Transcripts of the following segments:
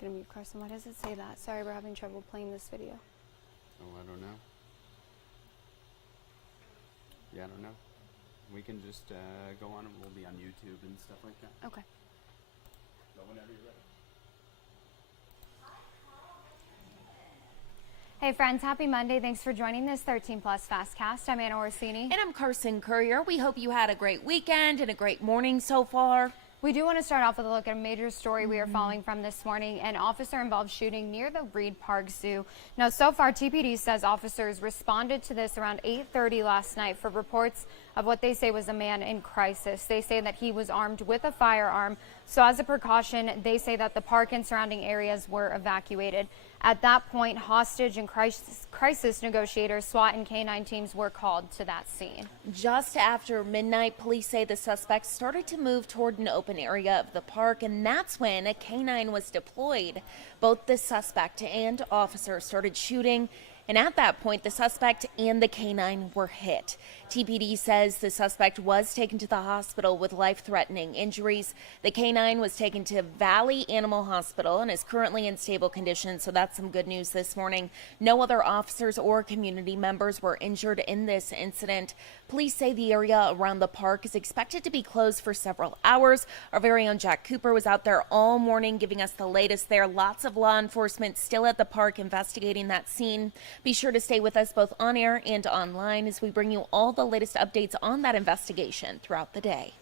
Gonna mute Carson. Why does it say that? Sorry, we're having trouble playing this video. Oh, I don't know. Yeah, I don't know. We can just go on and we'll be on YouTube and stuff like that. Okay. But whenever you're ready. Hey friends, happy Monday. Thanks for joining this 13 Plus FastCast. I'm Anna Orsini. And I'm Carson Courier. We hope you had a great weekend and a great morning so far. We do want to start off with a look at a major story we are following from this morning, an officer-involved shooting near the Reed Park Zoo. Now, so far, TPD says officers responded to this around 8:30 last night for reports of what they say was a man in crisis. They say that he was armed with a firearm. So as a precaution, they say that the park and surrounding areas were evacuated. At that point, hostage and crisis negotiators, SWAT and K-9 teams were called to that scene. Just after midnight, police say the suspect started to move toward an open area of the park, and that's when a K-9 was deployed. Both the suspect and officer started shooting, and at that point, the suspect and the K-9 were hit. TPD says the suspect was taken to the hospital with life-threatening injuries. The K-9 was taken to Valley Animal Hospital and is currently in stable condition, so that's some good news this morning. No other officers or community members were injured in this incident. Police say the area around the park is expected to be closed for several hours. Our very own Jack Cooper was out there all morning giving us the latest there. Lots of law enforcement still at the park investigating that scene. Be sure to stay with us both on air and online as we bring you all the latest updates on that investigation throughout the day.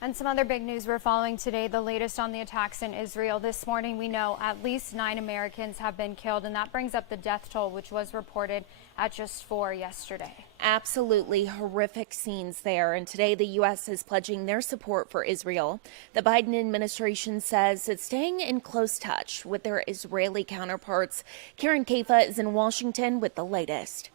And some other big news we're following today, the latest on the attacks in Israel. This morning, we know at least 9 Americans have been killed, and that brings up the death toll, which was reported at just 4 yesterday. Absolutely horrific scenes there. And today, the U.S. is pledging their support for Israel. The Biden administration says it's staying in close touch with their Israeli counterparts. Karen Kaifa is in Washington with the latest.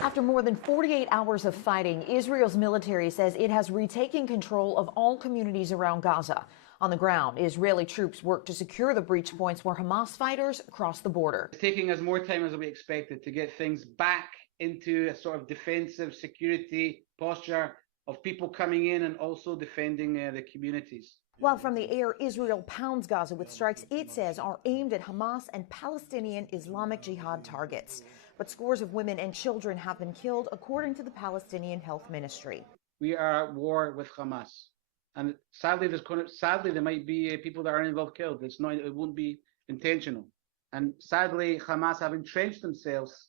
After more than 48 hours of fighting, Israel's military says it has retaken control of all communities around Gaza. On the ground, Israeli troops work to secure the breach points where Hamas fighters cross the border. It's taking us more time as we expected to get things back into a sort of defensive security posture of people coming in and also defending the communities. While from the air, Israel pounds Gaza with strikes it says are aimed at Hamas and Palestinian Islamic Jihad targets. But scores of women and children have been killed, according to the Palestinian Health Ministry. We are at war with Hamas. And sadly, there might be people that are involved killed. It won't be intentional. And sadly, Hamas have entrenched themselves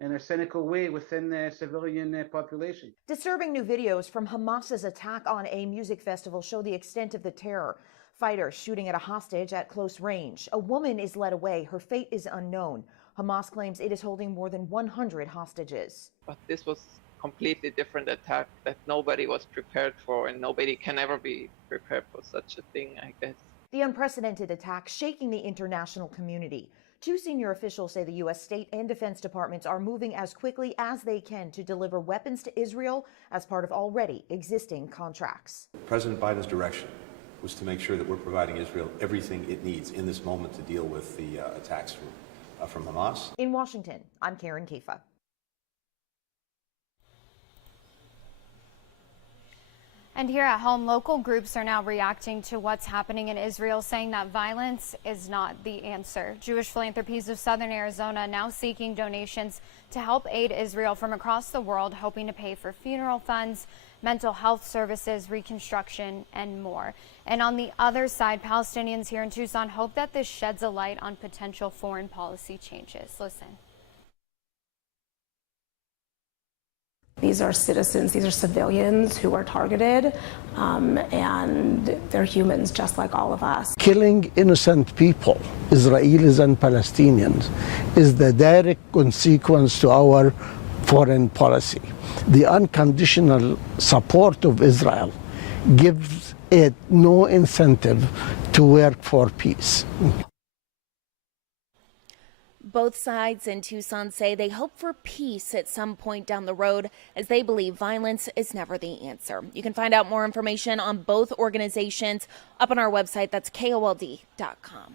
in a cynical way within the civilian population. Disturbing new videos from Hamas's attack on a music festival show the extent of the terror. Fighters shooting at a hostage at close range. A woman is led away. Her fate is unknown. Hamas claims it is holding more than 100 hostages. But this was a completely different attack that nobody was prepared for, and nobody can ever be prepared for such a thing, I guess. The unprecedented attack shaking the international community. 2 senior officials say the U.S. State and Defense Departments are moving as quickly as they can to deliver weapons to Israel as part of already existing contracts. President Biden's direction was to make sure that we're providing Israel everything it needs in this moment to deal with the attacks from Hamas. In Washington, I'm Karen Kaifa. And here at home, local groups are now reacting to what's happening in Israel, saying that violence is not the answer. Jewish Philanthropies of Southern Arizona now seeking donations to help aid Israel from across the world, hoping to pay for funeral funds, mental health services, reconstruction, and more. And on the other side, Palestinians here in Tucson hope that this sheds a light on potential foreign policy changes. Listen. These are citizens, these are civilians who are targeted, and they're humans just like all of us. Killing innocent people, Israelis and Palestinians, is the direct consequence to our foreign policy. The unconditional support of Israel gives it no incentive to work for peace. Both sides in Tucson say they hope for peace at some point down the road, as they believe violence is never the answer. You can find out more information on both organizations up on our website. That's KOLD.com.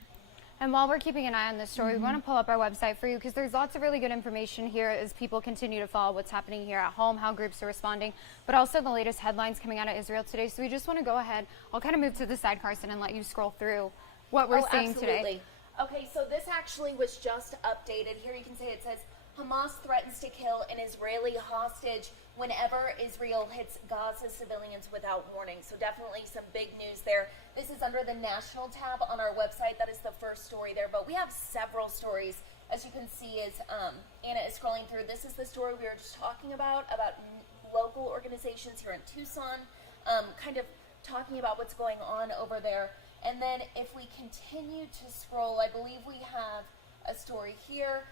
And while we're keeping an eye on this story, we want to pull up our website for you because there's lots of really good information here as people continue to follow what's happening here at home, how groups are responding, but also the latest headlines coming out of Israel today. So we just want to go ahead. I'll kind of move to the side, Carson, and let you scroll through what we're seeing today. Okay, so this actually was just updated. Here you can see it says Hamas threatens to kill an Israeli hostage whenever Israel hits Gaza civilians without warning. So definitely some big news there. This is under the national tab on our website. That is the first story there. But we have several stories, as you can see as Anna is scrolling through. This is the story we were just talking about local organizations here in Tucson, kind of talking about what's going on over there. And then if we continue to scroll, I believe we have a story here.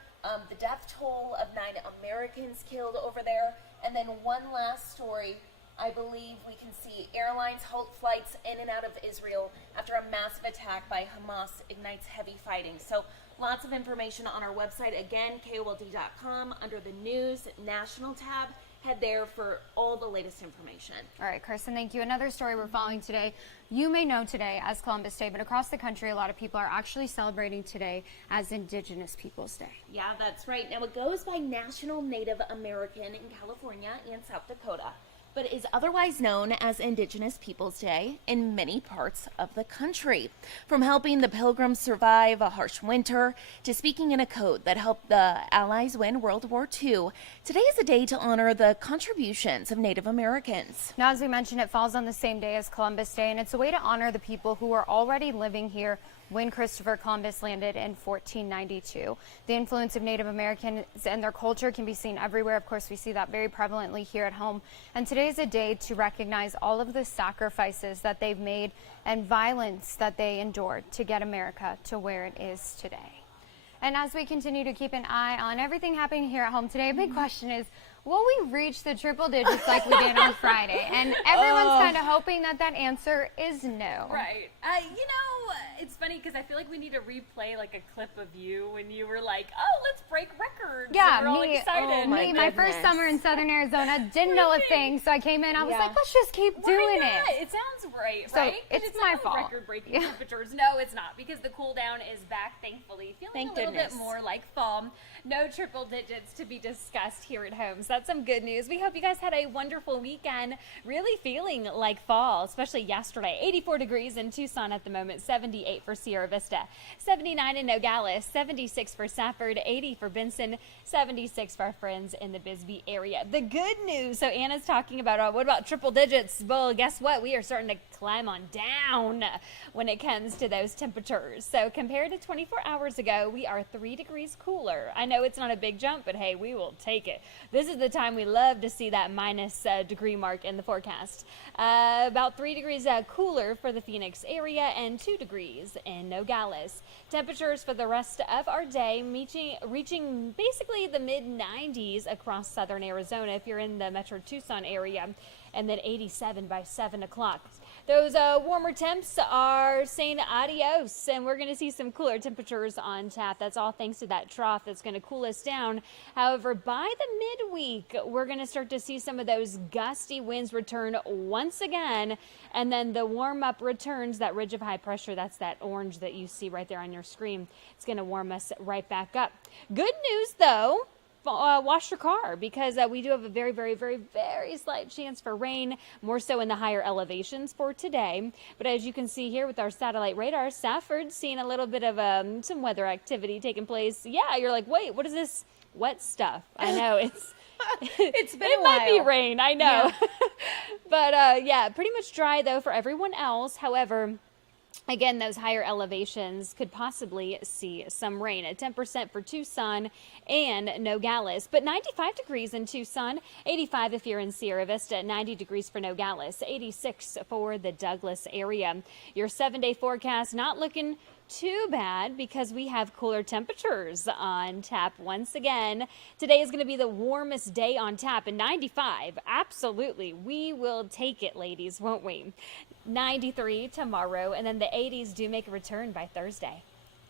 The death toll of 9 Americans killed over there. And then one last story, I believe we can see airlines halt flights in and out of Israel after a massive attack by Hamas ignites heavy fighting. So lots of information on our website. Again, KOLD.com under the news national tab. Head there for all the latest information. All right, Carson, thank you. Another story we're following today. You may know today as Columbus Day, but across the country, a lot of people are actually celebrating today as Indigenous Peoples Day. Yeah, that's right. Now, it goes by National Native American in California and South Dakota, but is otherwise known as Indigenous Peoples Day in many parts of the country. From helping the Pilgrims survive a harsh winter to speaking in a code that helped the Allies win World War II, today is a day to honor the contributions of Native Americans. Now, as we mentioned, it falls on the same day as Columbus Day, and it's a way to honor the people who were already living here when Christopher Columbus landed in 1492. The influence of Native Americans and their culture can be seen everywhere. Of course, we see that very prevalently here at home. And today is a day to recognize all of the sacrifices that they've made and violence that they endured to get America to where it is today. And as we continue to keep an eye on everything happening here at home today, a big question is, will we reach the triple digits like we did on Friday? And everyone's kind of hoping that that answer is no. Right. It's funny because I feel like we need to replay like a clip of you when you were like, "Oh, let's break records." Yeah, and we're all me. excited. My first summer in Southern Arizona, didn't know a thing, so I came in. I was like, let's just keep doing it. It sounds right, So, right? 'Cause it's my not fault. Record-breaking temperatures. No, it's not, because the cool down is back, thankfully. Feeling a little bit more like fall. No triple digits to be discussed here at home. So that's some good news. We hope you guys had a wonderful weekend. Really feeling like fall, especially yesterday. 84 degrees in Tucson at the moment. 78 for Sierra Vista. 79 in Nogales. 76 for Safford. 80 for Benson. 76 for our friends in the Bisbee area. The good news. So Anna's talking about, what about triple digits? Well, guess what? We are starting to climb on down when it comes to those temperatures. So compared to 24 hours ago, we are 3 degrees cooler. I know it's not a big jump, but hey, we will take it. This is the time we love to see that minus degree mark in the forecast. About 3 degrees cooler for the Phoenix area and 2 degrees in Nogales. Temperatures for the rest of our day reaching basically the mid-90s across southern Arizona if you're in the Metro Tucson area, and then 87 by 7 o'clock. Those warmer temps are saying adios, and we're going to see some cooler temperatures on tap. That's all thanks to that trough that's going to cool us down. However, by the midweek, we're going to start to see some of those gusty winds return once again, and then the warm-up returns. That ridge of high pressure, that's that orange that you see right there on your screen. It's going to warm us right back up. Good news, though. Wash your car, because we do have a very, very, very, very slight chance for rain, more so in the higher elevations for today. But as you can see here with our satellite radar, Safford's seeing a little bit of some weather activity taking place. Yeah, you're like, wait, what is this wet stuff? I know it's It's been it a while. might be rain, I know. Yeah. But yeah, pretty much dry though for everyone else. However, again, those higher elevations could possibly see some rain at 10% for Tucson and Nogales. But 95 degrees in Tucson, 85 if you're in Sierra Vista, 90 degrees for Nogales, 86 for the Douglas area. Your 7-day forecast not looking too bad, because we have cooler temperatures on tap once again. Today is going to be the warmest day on tap, and 95, absolutely, we will take it, ladies, won't we? 93 tomorrow, and then the 80s do make a return by Thursday.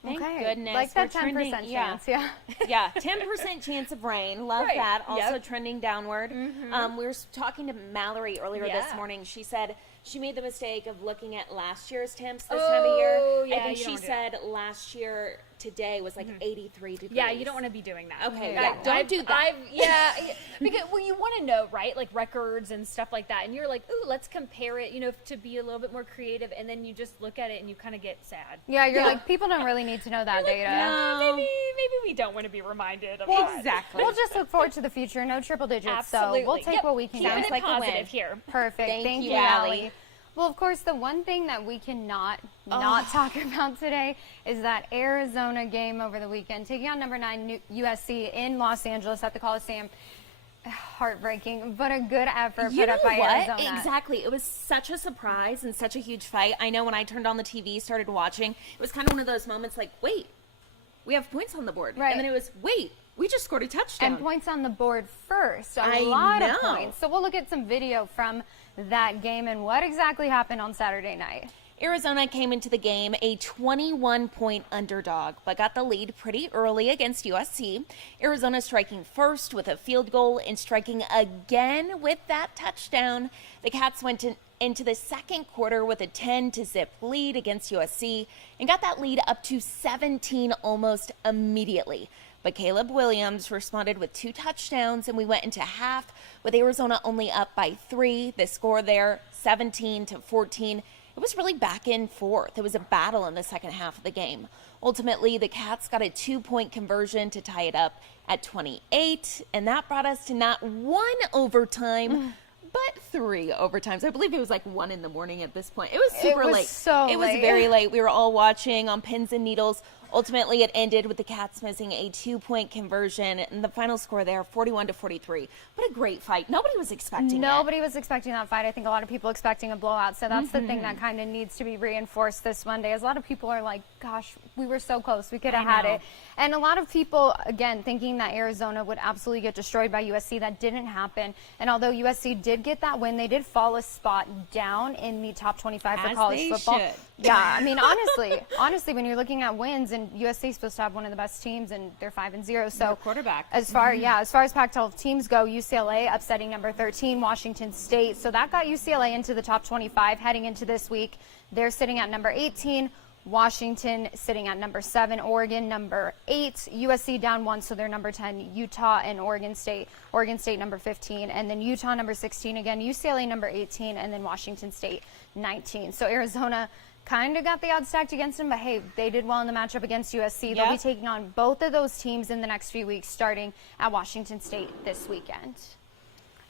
Thank Okay. goodness. Like that We're 10% trending- chance, yeah. Yeah, 10% chance of rain. Love Right. that. Also Yep. trending downward. We were talking to Mallory earlier this Yeah. morning. She said she made the mistake of looking at last year's temps this time of year. yeah, I think you she don't do that. said last year today was like 83 degrees. Yeah, you don't want to be doing that. Okay, yeah, don't do that. Yeah, because well, you want to know, right? Like records and stuff like that, and you're like, ooh, let's compare it, to be a little bit more creative, and then you just look at it and you kind of get sad. Yeah, you're like, people don't really need to know that data. Maybe we don't want to be reminded of that. Exactly. We'll just look forward to the future. No triple digits, Absolutely. so we'll take Yep. what we can Keeping get. it like a win. positive here. Perfect. Thank you, you, Allie. Allie. Well, of course, the one thing that we cannot not talk about today is that Arizona game over the weekend, taking on number 9 USC in Los Angeles at the Coliseum. Heartbreaking, but a good effort You put know up by what? Arizona. Exactly. It was such a surprise and such a huge fight. I know when I turned on the TV, started watching, it was kind of one of those moments like, wait, we have points on the board. Right. And then it was, wait, we just scored a touchdown. And points on the board first. I A lot of know. points. So we'll look at some video from that game and what exactly happened on Saturday night. Arizona came into the game a 21-point underdog, but got the lead pretty early against USC. Arizona striking first with a field goal and striking again with that touchdown. The Cats went into the second quarter with a 10-0 lead against USC and got that lead up to 17 almost immediately. But Caleb Williams responded with 2 touchdowns, and we went into half with Arizona only up by 3. The score there, 17-14. It was really back and forth. It was a battle in the second half of the game. Ultimately, the Cats got a 2-point conversion to tie it up at 28, and that brought us to not 1 overtime, but 3 overtimes. I believe it was like 1 in the morning at this point. It was super was late. so It was late. very late. We were all watching on pins and needles. Ultimately, it ended with the Cats missing a 2-point conversion, and the final score there, 41-43. What a great fight. Nobody was expecting Nobody was expecting that fight. I think a lot of people expecting a blowout. So that's the thing that kind of needs to be reinforced this Monday. As a lot of people are like, gosh, we were so close. We could have had it. And a lot of people, again, thinking that Arizona would absolutely get destroyed by USC. That didn't happen. And although USC did get that win, they did fall a spot down in the top 25 for As college they football. should. Yeah, I mean, honestly, when you're looking at wins, and USC is supposed to have one of the best teams, and they're 5-0. So Their quarterback. as far as Pac-12 teams go, UCLA upsetting number 13, Washington State. So that got UCLA into the top 25 heading into this week. They're sitting at number 18. Washington sitting at number 7, Oregon number 8, USC down 1, so they're number 10, Utah and Oregon State number 15, and then Utah number 16 again, UCLA number 18, and then Washington State 19. So Arizona kind of got the odds stacked against them, but hey, they did well in the matchup against USC. They'll be taking on both of those teams in the next few weeks, starting at Washington State this weekend.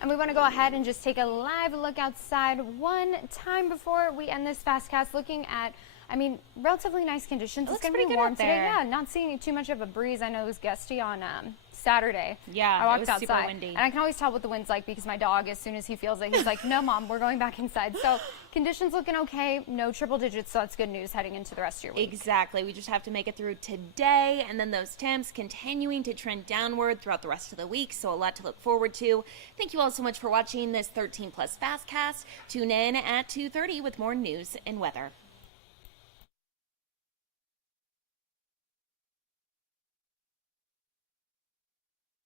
And we want to go ahead and just take a live look outside one time before we end this FastCast, looking at, I mean, relatively nice conditions. It's going to be pretty good warm out today. there. Yeah, not seeing too much of a breeze. I know it was gusty on Saturday. Yeah, I walked it was outside, super windy. and I can always tell what the wind's like because my dog, as soon as he feels it, he's like, "No, Mom, we're going back inside." So conditions looking okay. No triple digits, so that's good news heading into the rest of your week. Exactly. We just have to make it through today, and then those temps continuing to trend downward throughout the rest of the week, so a lot to look forward to. Thank you all so much for watching this 13 Plus FastCast. Tune in at 2:30 with more news and weather.